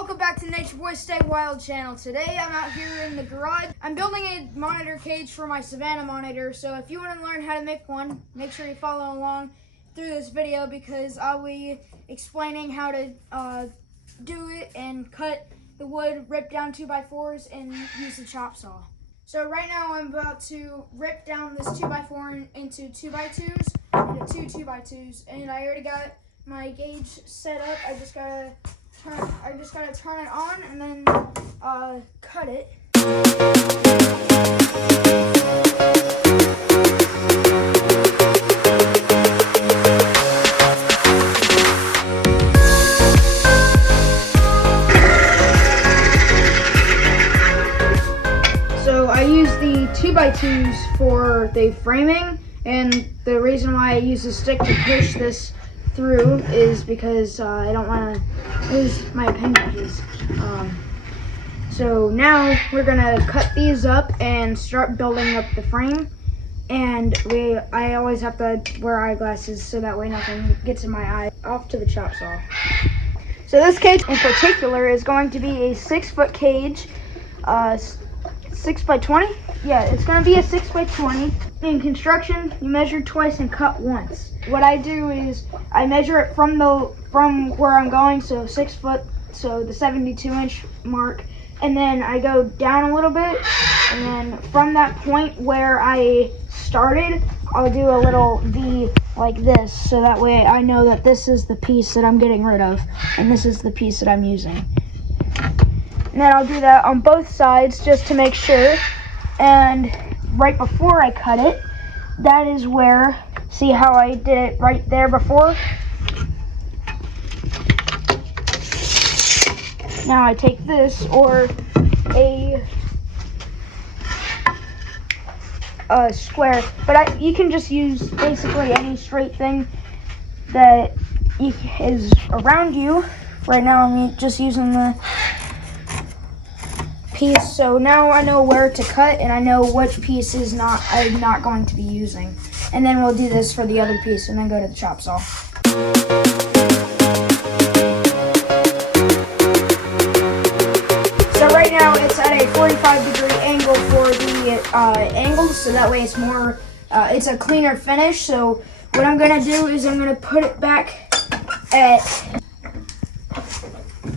welcome back to Nature Boy Stay Wild channel. Today I'm out here in the garage. I'm building a monitor cage for my Savannah monitor, so if you want to learn how to make one, make sure you follow along through this video because I'll be explaining how to do it and cut the wood, rip down 2x4s, and use the chop saw. So right now I'm about to rip down this 2x4 into 2x2s, into two 2x2s, and I already got my gauge set up. I just gotta turn it on and then cut it. So I use the 2x2s for the framing, and the reason why I use the stick to push this through is because I don't want to lose my appendages. So now we're gonna cut these up and start building up the frame. And I always have to wear eyeglasses so that way nothing gets in my eye. Off to the chop saw. So this cage in particular is going to be a 6-foot cage, 6x20. Yeah, it's going to be a 6x20. In construction, you measure twice and cut once. What I do is I measure it from where I'm going, so 6 foot, so the 72-inch mark, and then I go down a little bit, and then from that point where I started, I'll do a little V like this, so that way I know that this is the piece that I'm getting rid of, and this is the piece that I'm using. And then I'll do that on both sides just to make sure. And right before I cut it, that is where, see how I did it right there before? Now I take this, or a square, but you can just use basically any straight thing that is around you. Right now I'm just using the piece, so now I know where to cut and I know which piece I'm not going to be using. And then we'll do this for the other piece and then go to the chop saw. So right now it's at a 45-degree angle for the angles, so that way it's more, it's a cleaner finish. So what I'm gonna do is I'm gonna put it back at,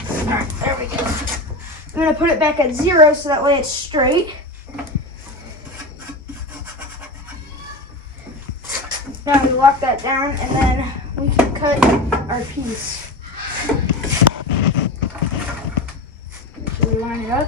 alright, there we go. I'm going to put it back at 0 so that way it's straight. Now we lock that down and then we can cut our piece. Make sure we line it up.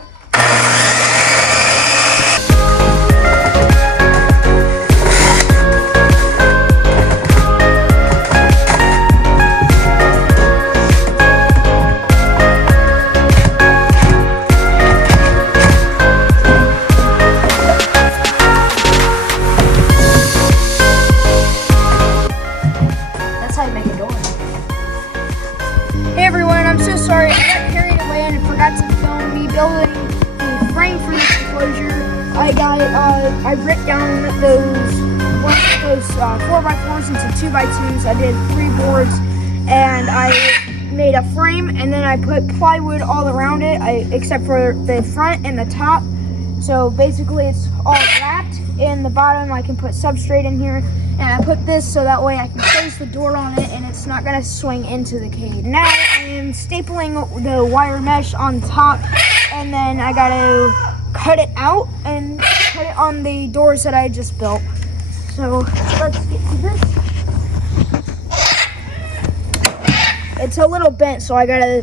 Hey everyone, I'm so sorry. I got carried away and forgot to film me building the frame for this enclosure. I ripped down those 4x4s into 2x2s. I did 3 boards and I made a frame, and then I put plywood all around it, except for the front and the top. So basically it's all wrapped. In the bottom I can put substrate in here, and I put this so that way I can close the door on it and it's not going to swing into the cage. Now I am stapling the wire mesh on top, and then I got to cut it out and put it on the doors that I just built. So let's get to this. It's a little bent, so I got to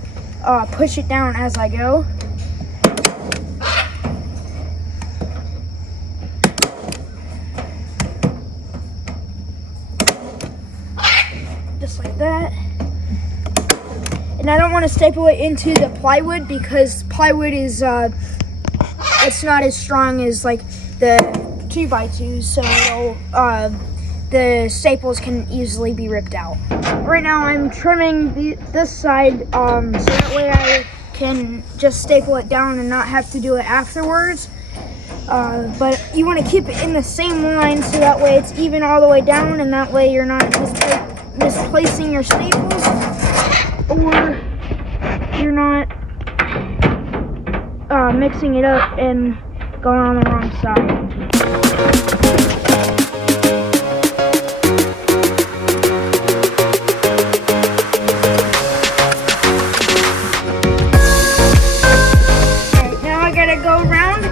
push it down as I go. Just like that. And I don't want to staple it into the plywood because plywood is it's not as strong as like the 2x2s, so the staples can easily be ripped out. Right now I'm trimming this side so that way I can just staple it down and not have to do it afterwards. But you want to keep it in the same line so that way it's even all the way down, and that way you're not misplacing your staples, or you're not mixing it up and going on the wrong side.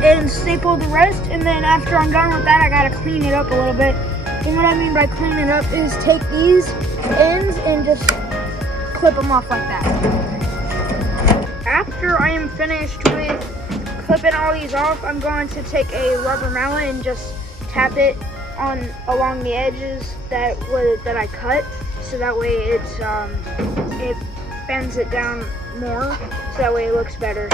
And staple the rest, and then after I'm done with that, I gotta clean it up a little bit. And what I mean by clean it up is take these ends and just clip them off like that. After I am finished with clipping all these off, I'm going to take a rubber mallet and just tap it on along the edges that I cut, so that way it bends it down more, so that way it looks better.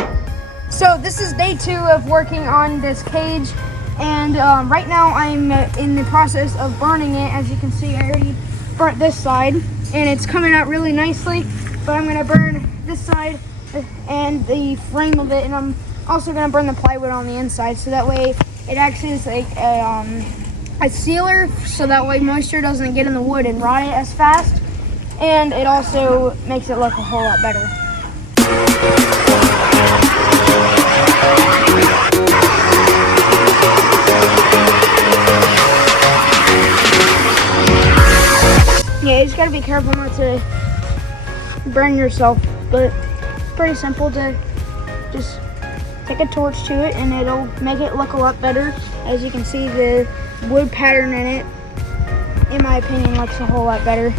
So this is day 2 of working on this cage, and right now I'm in the process of burning it. As you can see, I already burnt this side and it's coming out really nicely, but I'm going to burn this side and the frame of it, and I'm also going to burn the plywood on the inside, so that way it acts as like a sealer, so that way moisture doesn't get in the wood and rot it as fast, and it also makes it look a whole lot better. Yeah, you just gotta be careful not to burn yourself, but it's pretty simple to just take a torch to it and it'll make it look a lot better. As you can see, the wood pattern in it, in my opinion, looks a whole lot better.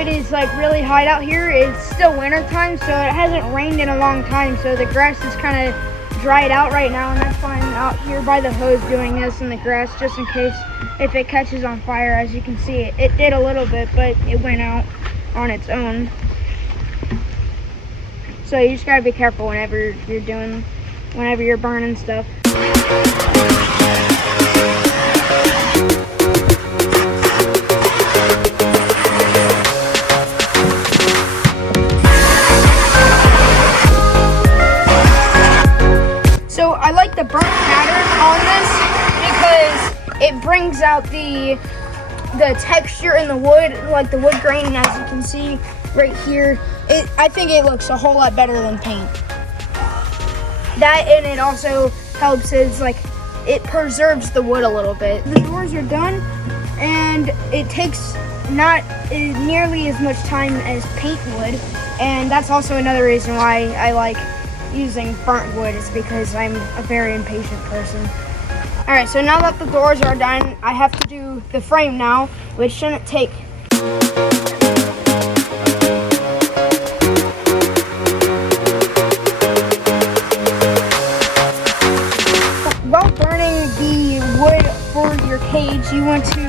It is like really hot out here. It's still winter time, so it hasn't rained in a long time, so the grass is kind of dried out right now, and that's why I'm out here by the hose doing this in the grass, just in case if it catches on fire. As you can see, it did a little bit, but it went out on its own. So you just gotta be careful whenever you're burning stuff. I like the burnt pattern on this because it brings out the texture in the wood, like the wood grain. As you can see right here, I think it looks a whole lot better than paint. That, and it also helps is like it preserves the wood a little bit. The doors are done, and it takes not nearly as much time as paint would, and that's also another reason why I like using burnt wood, is because I'm a very impatient person. Alright, so now that the doors are done, I have to do the frame now, which shouldn't take while burning the wood for your cage, you want to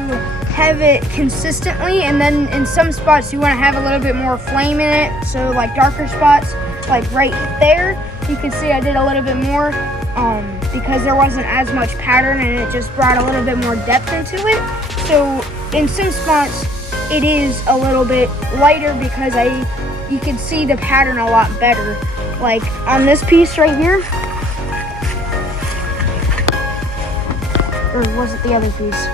have it consistently, and then in some spots you want to have a little bit more flame in it, so like darker spots, like right there. You can see I did a little bit more because there wasn't as much pattern, and it just brought a little bit more depth into it. So in some spots it is a little bit lighter because you can see the pattern a lot better. Like on this piece right here, or was it the other piece?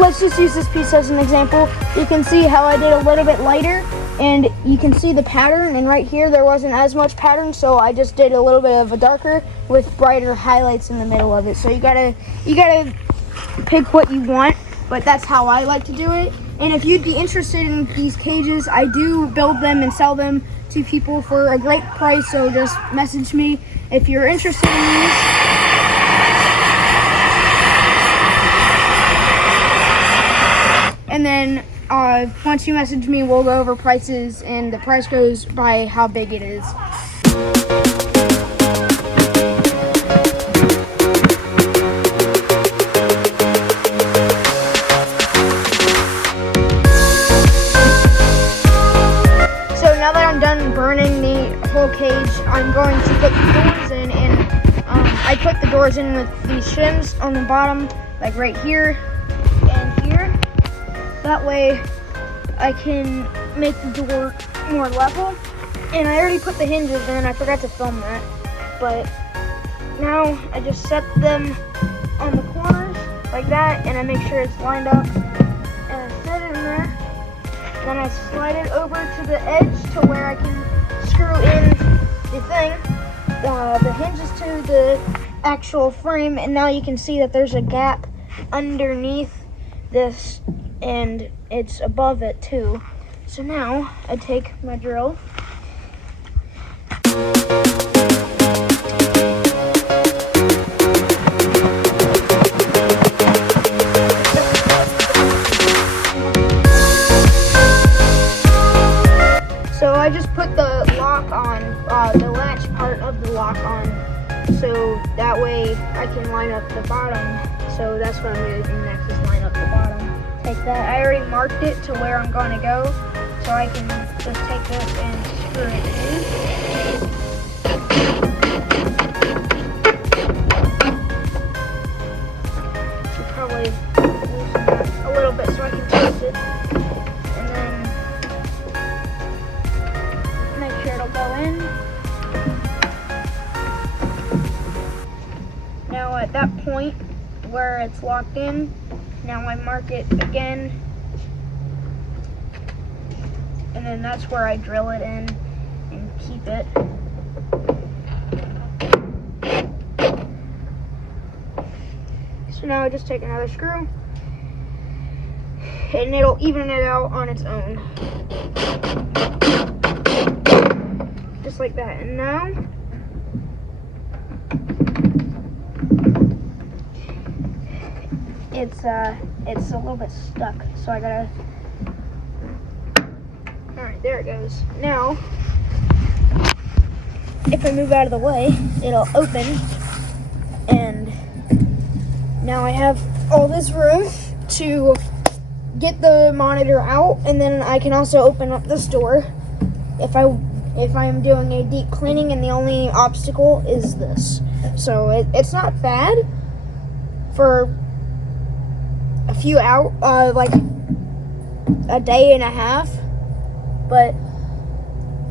Let's just use this piece as an example. You can see how I did a little bit lighter, and you can see the pattern, and right here there wasn't as much pattern, so I just did a little bit of a darker with brighter highlights in the middle of it. So you gotta pick what you want, but that's how I like to do it. And if you'd be interested in these cages, I do build them and sell them to people for a great price, so just message me if you're interested in these. And then once you message me, we'll go over prices, and the price goes by how big it is. So now that I'm done burning the whole cage, I'm going to put the doors in, and I put the doors in with these shims on the bottom, like right here and here. That way I can make the door more level. And I already put the hinges in, I forgot to film that. But now I just set them on the corners like that, and I make sure it's lined up, and I set it in there. Then I slide it over to the edge to where I can screw in the thing, the hinges to the actual frame, and now you can see that there's a gap underneath this, and it's above it too. So now I take my drill. So I just put the lock on, the latch part of the lock on, so that way I can line up the bottom. So that's what I'm going to do next, is line up the bottom. Take that, I already marked it to where I'm going to go, so I can just take this and screw it in. Should probably loosen that a little bit so I can twist it. And then make sure it'll go in. Now at that point where it's locked in, now I mark it again, and then that's where I drill it in and keep it. So now I just take another screw, and it'll even it out on its own. Just like that. And now it's a little bit stuck, so I gotta. Alright, there it goes. Now, if I move out of the way, it'll open, and now I have all this room to get the monitor out, and then I can also open up this door if I'm doing a deep cleaning and the only obstacle is this. So it's not bad for a few hours, like a day and a half, but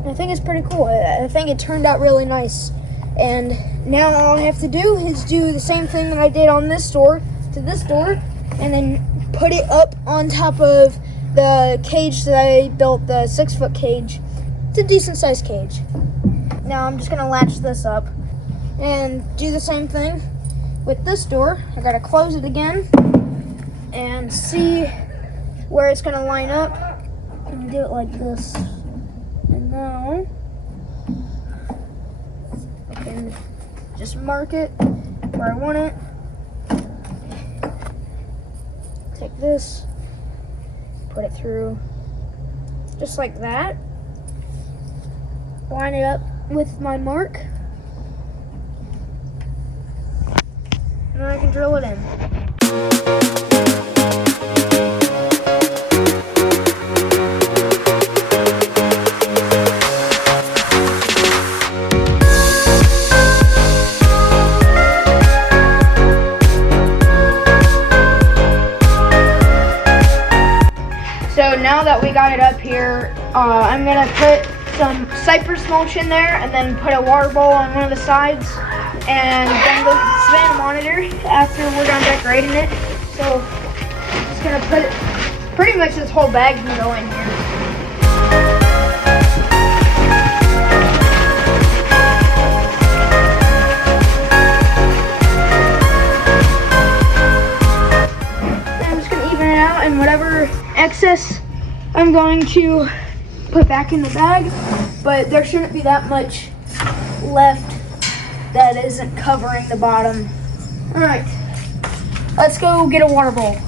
I think it's pretty cool. I think it turned out really nice, and now all I have to do is do the same thing that I did on this door to this door, and then put it up on top of the cage that I built, the 6-foot cage. It's a decent sized cage. Now I'm just gonna latch this up and do the same thing with this door. I gotta close it again and see where it's gonna line up, and do it like this. And now I can just mark it where I want it. Take this, put it through just like that. Line it up with my mark, and then I can drill it in. So now that we got it up here, I'm gonna put some cypress mulch in there, and then put a water bowl on one of the sides, and then go to the Savannah monitor after we're done decorating it. So just gonna put it, pretty much this whole bag can go in here. I'm just gonna even it out, and whatever excess I'm going to put back in the bag, but there shouldn't be that much left that isn't covering the bottom. All right, let's go get a water bowl.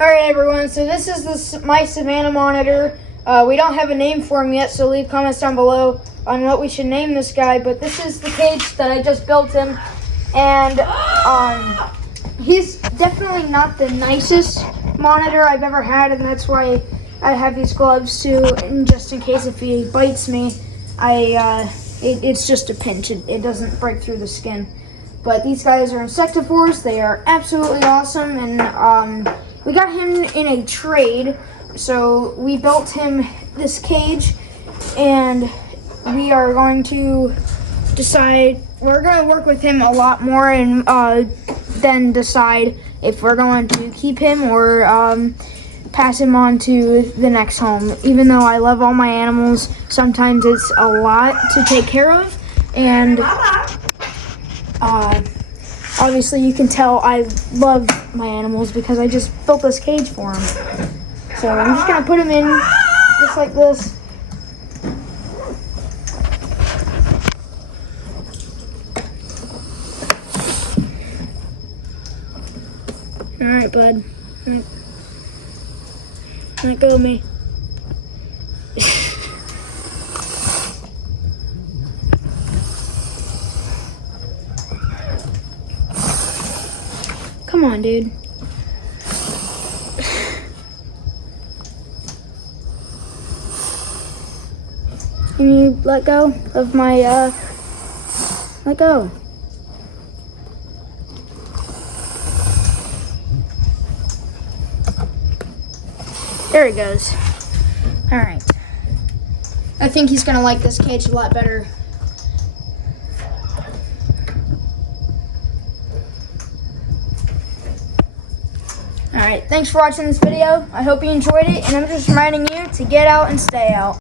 All right, everyone, so this is my Savannah monitor. We don't have a name for him yet, so leave comments down below on what we should name this guy, but this is the cage that I just built him, and he's definitely not the nicest monitor I've ever had, and that's why I have these gloves too, and just in case if he bites me, it's just a pinch. It doesn't break through the skin. But these guys are insectivores. They are absolutely awesome, and we got him in a trade. So we built him this cage, and we are going to decide we're gonna work with him a lot more and then decide if we're going to keep him or pass him on to the next home. Even though I love all my animals, sometimes it's a lot to take care of, and obviously you can tell I love my animals because I just built this cage for him. So I'm just gonna put him in just like this. All right, bud. Let go of me. Come on, dude. Can you let go of my, let go. There he goes. All right. I think he's gonna like this cage a lot better. All right, thanks for watching this video. I hope you enjoyed it, and I'm just reminding you to get out and stay out.